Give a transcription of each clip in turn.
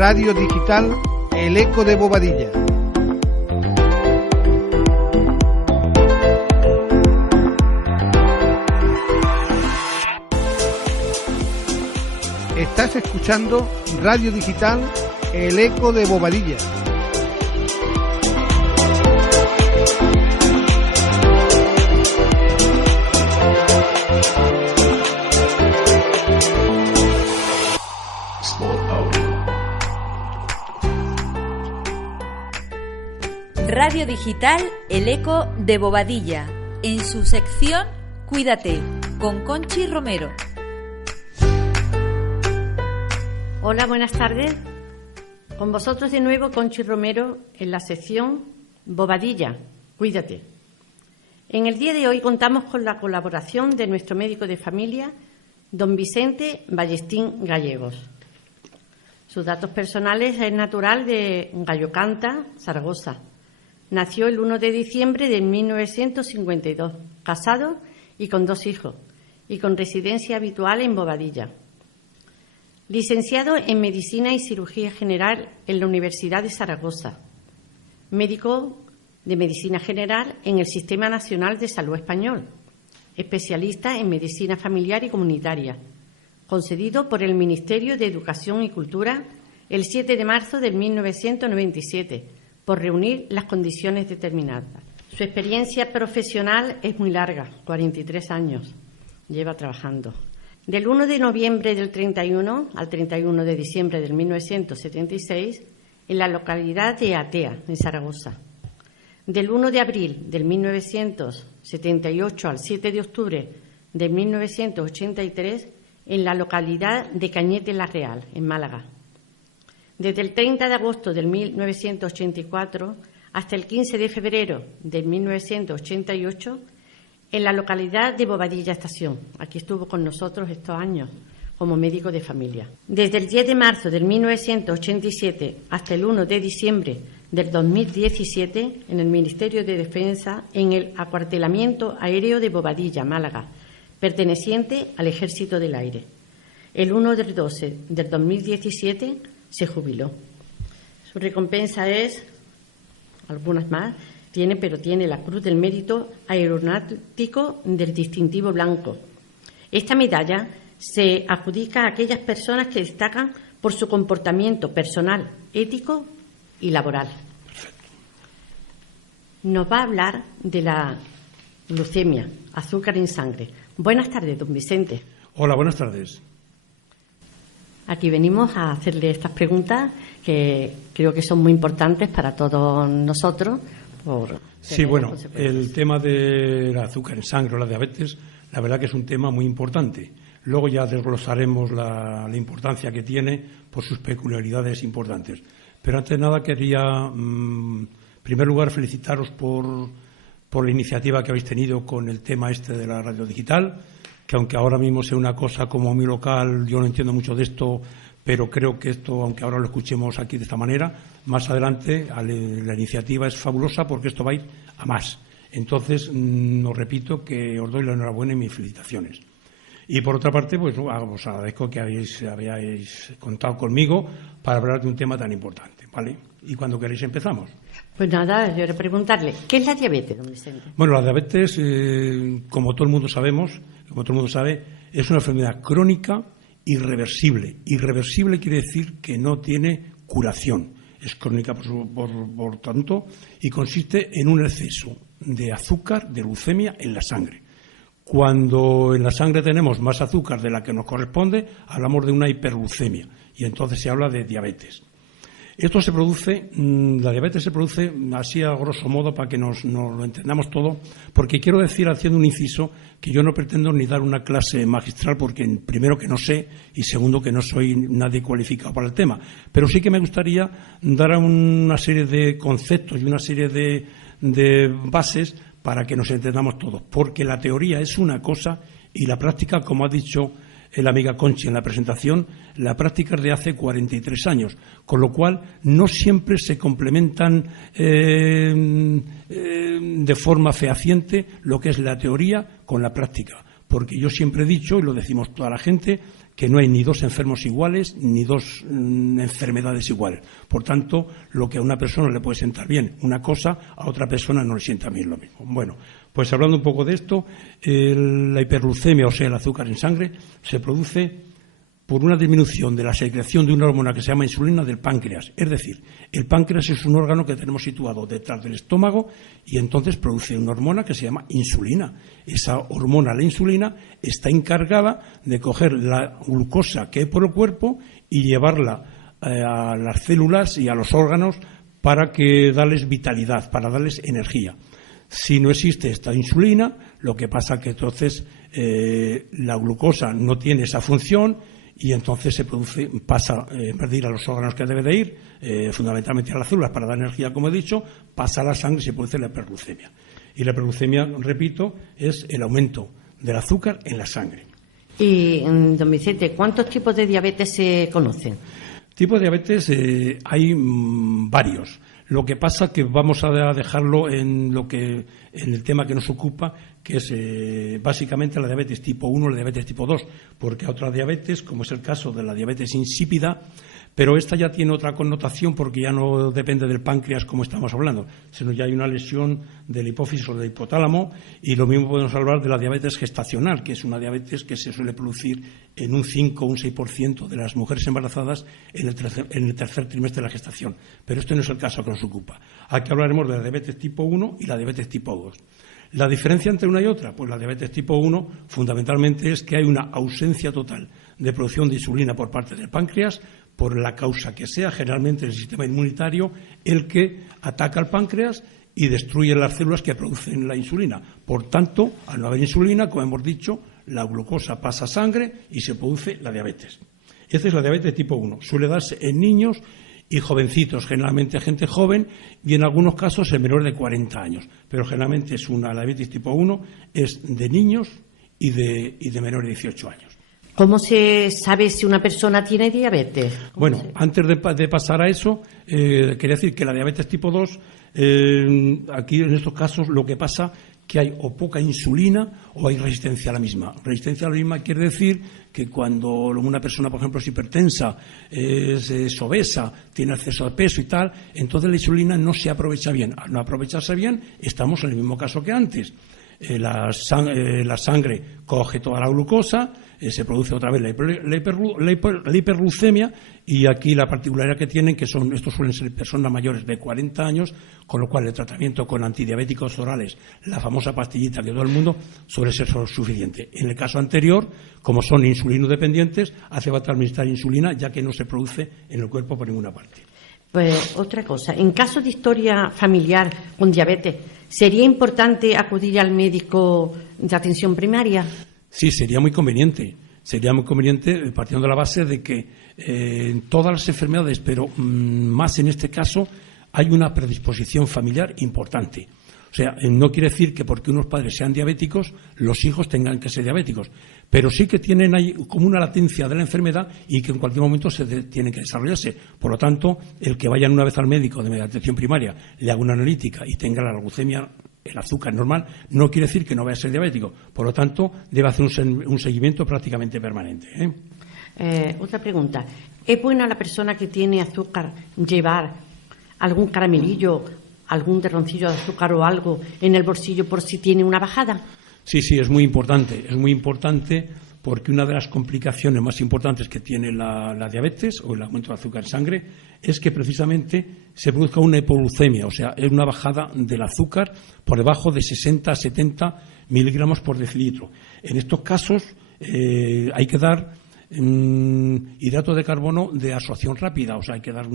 Radio Digital El Eco de Bobadilla. Estás escuchando Radio Digital El Eco de Bobadilla. Radio Digital El Eco de Bobadilla, en su sección Cuídate, con Conchi Romero. Hola, buenas tardes. Con vosotros de nuevo Conchi Romero en la sección Bobadilla, Cuídate. En el día de hoy contamos con la colaboración de nuestro médico de familia, don Vicente Ballestín Gallegos. Sus datos personales: es natural de Gallocanta, Zaragoza. Nació el 1 de diciembre de 1952, casado y con 2 hijos, y con residencia habitual en Bobadilla. Licenciado en Medicina y Cirugía General en la Universidad de Zaragoza. Médico de Medicina General en el Sistema Nacional de Salud Español. Especialista en Medicina Familiar y Comunitaria. Concedido por el Ministerio de Educación y Cultura el 7 de marzo de 1997, por reunir las condiciones determinadas. Su experiencia profesional es muy larga, 43 años lleva trabajando. Del 1 de noviembre del 31 al 31 de diciembre del 1976, en la localidad de Atea, en Zaragoza. Del 1 de abril del 1978 al 7 de octubre de 1983, en la localidad de Cañete la Real, en Málaga. Desde el 30 de agosto de 1984 hasta el 15 de febrero de 1988, en la localidad de Bobadilla Estación. Aquí estuvo con nosotros estos años como médico de familia. Desde el 10 de marzo de 1987 hasta el 1 de diciembre del 2017, en el Ministerio de Defensa, en el acuartelamiento aéreo de Bobadilla, Málaga, perteneciente al Ejército del Aire. El 1 del 12 del 2017 se jubiló. Su recompensa es, algunas más, tiene la Cruz del Mérito Aeronáutico del Distintivo Blanco. Esta medalla se adjudica a aquellas personas que destacan por su comportamiento personal, ético y laboral. Nos va a hablar de la glucemia, azúcar en sangre. Buenas tardes, don Vicente. Hola, buenas tardes. Aquí venimos a hacerle estas preguntas que creo que son muy importantes para todos nosotros. Sí, bueno, el tema del azúcar en sangre o la diabetes, la verdad que es un tema muy importante. Luego ya desglosaremos la importancia que tiene por sus peculiaridades importantes. Pero antes de nada quería, en primer lugar, felicitaros por la iniciativa que habéis tenido con el tema este de la radio digital, que aunque ahora mismo sea una cosa como muy local, yo no entiendo mucho de esto, pero creo que esto, aunque ahora lo escuchemos aquí de esta manera, más adelante la iniciativa es fabulosa porque esto va a ir a más. Entonces, os repito que os doy la enhorabuena y mis felicitaciones. Y por otra parte, pues os agradezco que habéis contado conmigo para hablar de un tema tan importante, ¿vale? Y cuando queréis empezamos. Pues nada, yo quiero preguntarle, ¿qué es la diabetes, don Vicente? Bueno, la diabetes, como todo el mundo sabemos, como todo el mundo sabe, es una enfermedad crónica irreversible. Irreversible quiere decir que no tiene curación. Es crónica, por tanto, y consiste en un exceso de azúcar, de glucemia, en la sangre. Cuando en la sangre tenemos más azúcar de la que nos corresponde, hablamos de una hiperglucemia y entonces se habla de diabetes. Esto se produce, la diabetes se produce así a grosso modo para que nos lo entendamos todo, porque quiero decir, haciendo un inciso, que yo no pretendo ni dar una clase magistral, porque primero que no sé y segundo que no soy nadie cualificado para el tema, pero sí que me gustaría dar una serie de conceptos y una serie de bases para que nos entendamos todos, porque la teoría es una cosa y la práctica, como ha dicho la amiga Conchi en la presentación, la práctica es de hace 43 años, con lo cual no siempre se complementan de forma fehaciente lo que es la teoría con la práctica, porque yo siempre he dicho, y lo decimos toda la gente, que no hay ni dos enfermos iguales ni dos enfermedades iguales. Por tanto, lo que a una persona le puede sentar bien una cosa, a otra persona no le sienta bien lo mismo. Bueno, pues hablando un poco de esto, la hiperglucemia, o sea, el azúcar en sangre, se produce por una disminución de la secreción de una hormona que se llama insulina del páncreas. Es decir, el páncreas es un órgano que tenemos situado detrás del estómago y entonces produce una hormona que se llama insulina. Esa hormona, la insulina, está encargada de coger la glucosa que hay por el cuerpo y llevarla a las células y a los órganos para que darles vitalidad, para darles energía. Si no existe esta insulina, lo que pasa es que entonces la glucosa no tiene esa función y entonces pasa en vez de ir a los órganos que debe de ir, fundamentalmente a las células para dar energía, como he dicho, pasa a la sangre y se produce la hiperglucemia. Y la hiperglucemia, repito, es el aumento del azúcar en la sangre. Y, don Vicente, ¿cuántos tipos de diabetes se conocen? Tipos de diabetes hay varios. Lo que pasa es que vamos a dejarlo en el tema que nos ocupa, que es básicamente la diabetes tipo 1 y la diabetes tipo 2, porque hay otra diabetes, como es el caso de la diabetes insípida, pero esta ya tiene otra connotación porque ya no depende del páncreas como estamos hablando, sino ya hay una lesión del hipófisis o del hipotálamo, y lo mismo podemos hablar de la diabetes gestacional, que es una diabetes que se suele producir en un 5 o un 6% de las mujeres embarazadas en el tercer trimestre de la gestación. Pero este no es el caso que nos ocupa. Aquí hablaremos de la diabetes tipo 1 y la diabetes tipo 2. La diferencia entre una y otra, pues la diabetes tipo 1 fundamentalmente es que hay una ausencia total de producción de insulina por parte del páncreas, por la causa que sea, generalmente el sistema inmunitario, el que ataca al páncreas y destruye las células que producen la insulina. Por tanto, al no haber insulina, como hemos dicho, la glucosa pasa a sangre y se produce la diabetes. Esta es la diabetes tipo 1. Suele darse en niños y jovencitos, generalmente gente joven, y en algunos casos en menores de 40 años. Pero generalmente la diabetes tipo 1 es de niños y de menores de 18 años. ¿Cómo se sabe si una persona tiene diabetes? Bueno, antes de pasar a eso, quería decir que la diabetes tipo 2, aquí en estos casos lo que pasa que hay o poca insulina o hay resistencia a la misma. Resistencia a la misma quiere decir que cuando una persona, por ejemplo, es hipertensa, es obesa, tiene exceso de peso y tal, entonces la insulina no se aprovecha bien. Al no aprovecharse bien, estamos en el mismo caso que antes. La sangre coge toda la glucosa, se produce otra vez la hiperglucemia, y aquí la particularidad que tienen, que estos suelen ser personas mayores de 40 años, con lo cual el tratamiento con antidiabéticos orales, la famosa pastillita que todo el mundo, suele ser suficiente. En el caso anterior, como son insulinodependientes, hace falta administrar insulina, ya que no se produce en el cuerpo por ninguna parte. Pues otra cosa, en caso de historia familiar con diabetes, ¿sería importante acudir al médico de atención primaria? Sí, sería muy conveniente. Sería muy conveniente partiendo de la base de que en todas las enfermedades, pero más en este caso, hay una predisposición familiar importante. O sea, no quiere decir que porque unos padres sean diabéticos, los hijos tengan que ser diabéticos, pero sí que tienen ahí como una latencia de la enfermedad y que en cualquier momento tienen que desarrollarse. Por lo tanto, el que vayan una vez al médico de atención primaria, le haga una analítica y tenga la glucemia, el azúcar normal, no quiere decir que no vaya a ser diabético. Por lo tanto, debe hacer un seguimiento prácticamente permanente. Otra pregunta. ¿Es buena la persona que tiene azúcar llevar algún caramelillo, algún terroncillo de azúcar o algo en el bolsillo por si tiene una bajada? Sí, es muy importante. Es muy importante porque una de las complicaciones más importantes que tiene la diabetes o el aumento de azúcar en sangre es que precisamente se produzca una hipoglucemia, o sea, es una bajada del azúcar por debajo de 60 a 70 miligramos por decilitro. En estos casos hay que dar hidrato de carbono de absorción rápida, o sea, hay que dar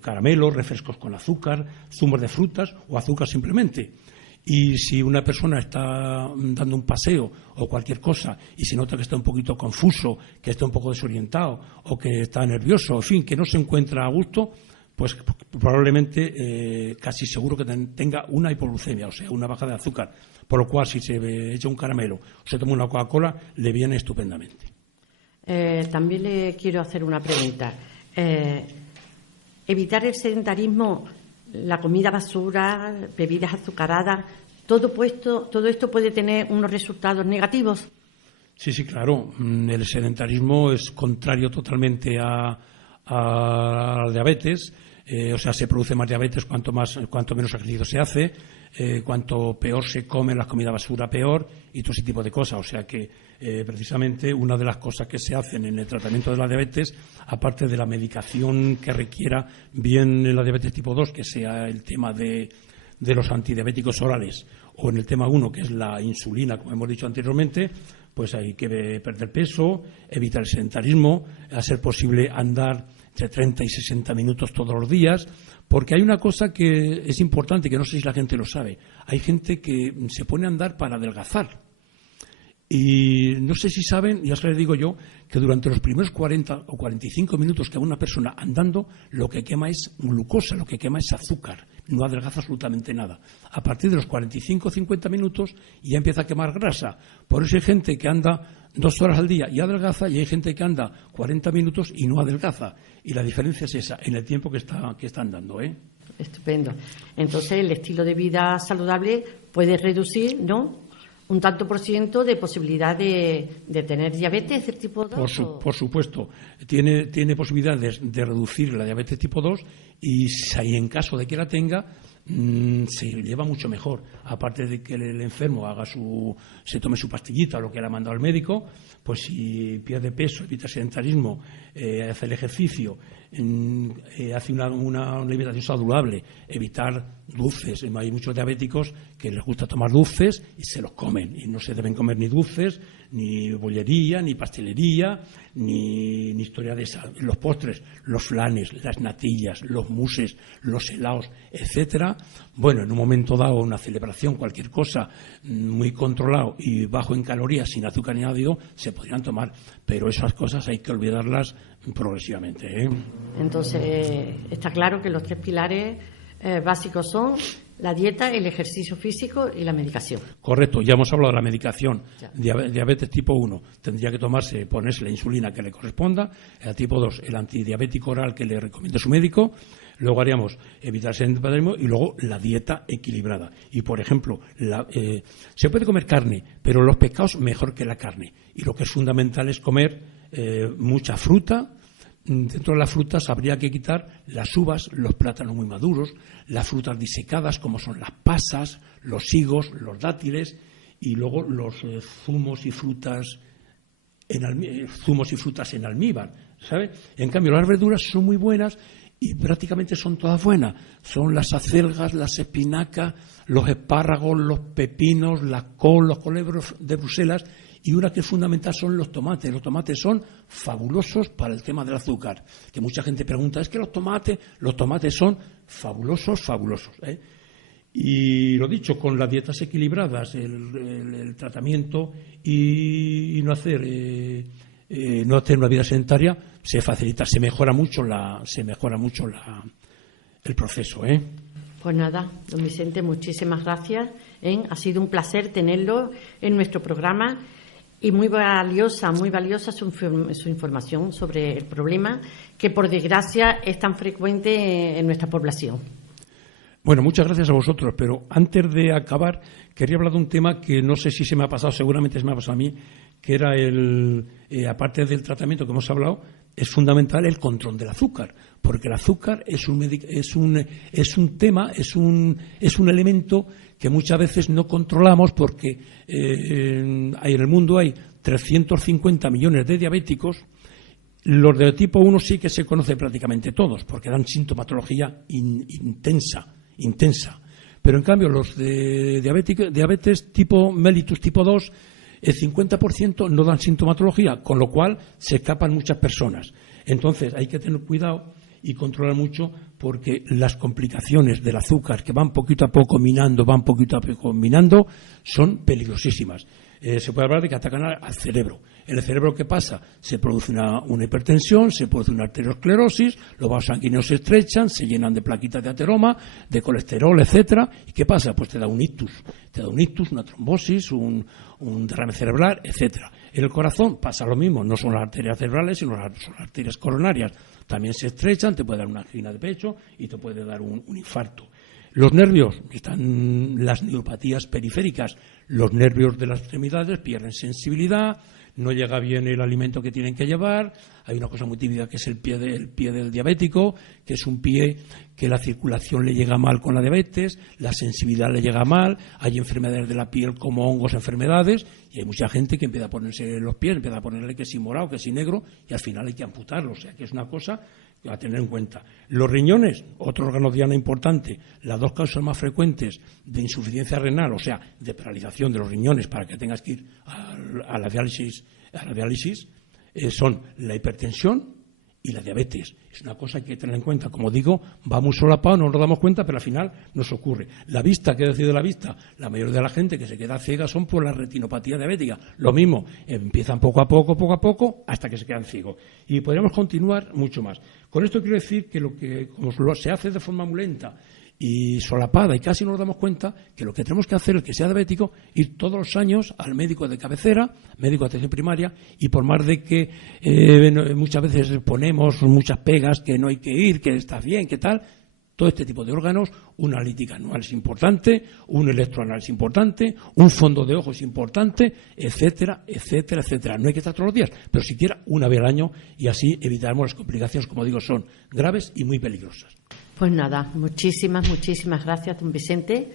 caramelos, refrescos con azúcar, zumos de frutas o azúcar simplemente. Y si una persona está dando un paseo o cualquier cosa y se nota que está un poquito confuso, que está un poco desorientado o que está nervioso, en fin, que no se encuentra a gusto, pues probablemente casi seguro que tenga una hipoglucemia, o sea, una bajada de azúcar. Por lo cual, si se echa un caramelo o se toma una Coca-Cola, le viene estupendamente. También le quiero hacer una pregunta. Evitar el sedentarismo, la comida basura, bebidas azucaradas, todo esto puede tener unos resultados negativos. Sí, sí, claro. El sedentarismo es contrario totalmente a la diabetes. O sea, se produce más diabetes cuanto menos ejercicio se hace, cuanto peor se come la comida basura, peor, y todo ese tipo de cosas. O sea que, precisamente, una de las cosas que se hacen en el tratamiento de la diabetes, aparte de la medicación que requiera, bien en la diabetes tipo 2, que sea el tema de los antidiabéticos orales, o en el tema 1, que es la insulina, como hemos dicho anteriormente, pues hay que perder peso, evitar el sedentarismo, a ser posible andar entre 30 y 60 minutos todos los días, porque hay una cosa que es importante, que no sé si la gente lo sabe. Hay gente que se pone a andar para adelgazar. Y no sé si saben, ya se les digo yo, que durante los primeros 40 o 45 minutos que va una persona andando, lo que quema es glucosa, lo que quema es azúcar, no adelgaza absolutamente nada. A partir de los 45 o 50 minutos ya empieza a quemar grasa. Por eso hay gente que anda 2 horas al día y adelgaza, y hay gente que anda 40 minutos y no adelgaza. Y la diferencia es esa, en el tiempo que está andando, ¿eh? Estupendo. Entonces, el estilo de vida saludable puede reducir, ¿no?, un tanto por ciento de posibilidad de tener diabetes de tipo 2. Por supuesto. Tiene posibilidades de reducir la diabetes tipo 2, y si en caso de que la tenga, se lleva mucho mejor. Aparte de que el enfermo se tome su pastillita o lo que le ha mandado el médico, pues si pierde peso, evita sedentarismo, hace el ejercicio, hace una alimentación saludable, evitar dulces. Hay muchos diabéticos que les gusta tomar dulces y se los comen, y no se deben comer ni dulces, ni bollería, ni pastelería, ni historia de esa. Los postres, los flanes, las natillas, los muses, los helados, etcétera. Bueno, en un momento dado, una celebración, cualquier cosa muy controlado y bajo en calorías, sin azúcar ni añadido, se podrían tomar, pero esas cosas hay que olvidarlas progresivamente, ¿eh? Entonces, está claro que los 3 pilares básicos son la dieta, el ejercicio físico y la medicación. Correcto, ya hemos hablado de la medicación. Diabetes tipo 1 tendría que ponerse la insulina que le corresponda. El tipo 2, el antidiabético oral que le recomiende su médico. Luego haríamos evitar el sedentarismo, y luego la dieta equilibrada. Y, por ejemplo, se puede comer carne, pero los pescados mejor que la carne. Y lo que es fundamental es comer mucha fruta. Dentro de las frutas habría que quitar las uvas, los plátanos muy maduros, las frutas disecadas como son las pasas, los higos, los dátiles, y luego los zumos y frutas en almíbar, ¿sabe? En cambio, las verduras son muy buenas y prácticamente son todas buenas. Son las acelgas, las espinacas, los espárragos, los pepinos, la col, los coleros de Bruselas. Y una que es fundamental son los tomates. Los tomates son fabulosos para el tema del azúcar. Que mucha gente pregunta, ¿es que los tomates son fabulosos, ¿eh? Y lo dicho, con las dietas equilibradas, el tratamiento y no hacer una vida sedentaria, se facilita, se mejora mucho el proceso, ¿eh? Pues nada, don Vicente, muchísimas gracias. Ha sido un placer tenerlo en nuestro programa. Y muy valiosa su información sobre el problema, que por desgracia es tan frecuente en nuestra población. Bueno, muchas gracias a vosotros, pero antes de acabar quería hablar de un tema que no sé si se me ha pasado, seguramente se me ha pasado a mí, que era aparte del tratamiento que hemos hablado, es fundamental el control del azúcar, porque el azúcar es un elemento que muchas veces no controlamos, porque en el mundo hay 350 millones de diabéticos. Los de tipo 1 sí que se conocen prácticamente todos, porque dan sintomatología intensa. Pero en cambio los de diabetes tipo mellitus tipo 2, el 50% no dan sintomatología, con lo cual se escapan muchas personas. Entonces hay que tener cuidado y controlar mucho, porque las complicaciones del azúcar, que van poquito a poco minando, son peligrosísimas. Se puede hablar de que atacan al cerebro. En el cerebro, ¿qué pasa? Se produce una hipertensión, se produce una arteriosclerosis, los vasos sanguíneos se estrechan, se llenan de plaquitas de ateroma, de colesterol, etcétera. ¿Y qué pasa? Pues te da un ictus, una trombosis, un derrame cerebral, etcétera. En el corazón pasa lo mismo, no son las arterias cerebrales, sino las arterias coronarias. También se estrechan, te puede dar una angina de pecho y te puede dar un infarto. Los nervios, están las neuropatías periféricas, los nervios de las extremidades pierden sensibilidad, no llega bien el alimento que tienen que llevar. Hay una cosa muy típica que es el pie del diabético, que es un pie que la circulación le llega mal con la diabetes, la sensibilidad le llega mal, hay enfermedades de la piel como hongos, enfermedades, y hay mucha gente que empieza a ponerse los pies, empieza a ponerle que si morado, que si negro, y al final hay que amputarlo. O sea, que es una cosa a tener en cuenta. Los riñones, otro órgano diana importante, las dos causas más frecuentes de insuficiencia renal, o sea, de paralización de los riñones para que tengas que ir a la diálisis, son la hipertensión y la diabetes. Es una cosa que hay que tener en cuenta. Como digo, va muy solapado, no nos damos cuenta, pero al final nos ocurre. La vista, ¿qué decir de la vista? La mayoría de la gente que se queda ciega son por la retinopatía diabética. Lo mismo, empiezan poco a poco, hasta que se quedan ciegos. Y podríamos continuar mucho más. Con esto quiero decir que como se hace de forma muy lenta y solapada y casi no nos damos cuenta, que lo que tenemos que hacer, el que sea diabético, ir todos los años al médico de cabecera, médico de atención primaria, y por más de que muchas veces ponemos muchas pegas, que no hay que ir, que está bien, que tal, todo este tipo de órganos, una analítica anual es importante, un electroanálisis importante, un fondo de ojo es importante, etcétera, etcétera, etcétera. No hay que estar todos los días, pero siquiera una vez al año, y así evitaremos las complicaciones, como digo, son graves y muy peligrosas. Pues nada, muchísimas gracias, don Vicente.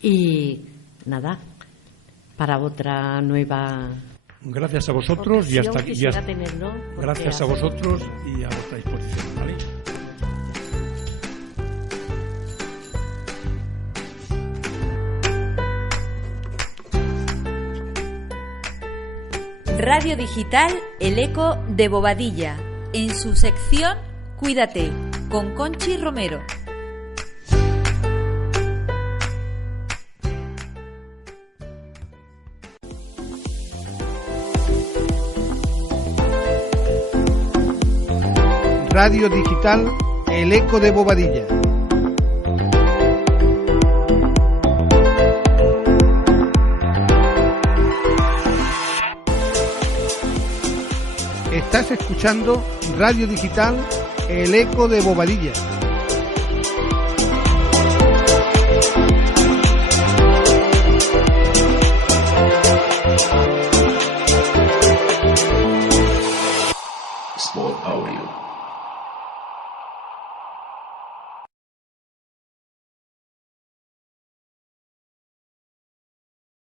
Y nada, para otra nueva... Gracias a vosotros y hasta aquí. Tenerlo, gracias a vosotros y a vuestra disposición, ¿vale? Radio Digital El Eco de Bobadilla, en su sección Cuídate, con Conchi Romero. Radio Digital El Eco de Bobadilla. Estás escuchando Radio Digital El Eco de Bobadilla.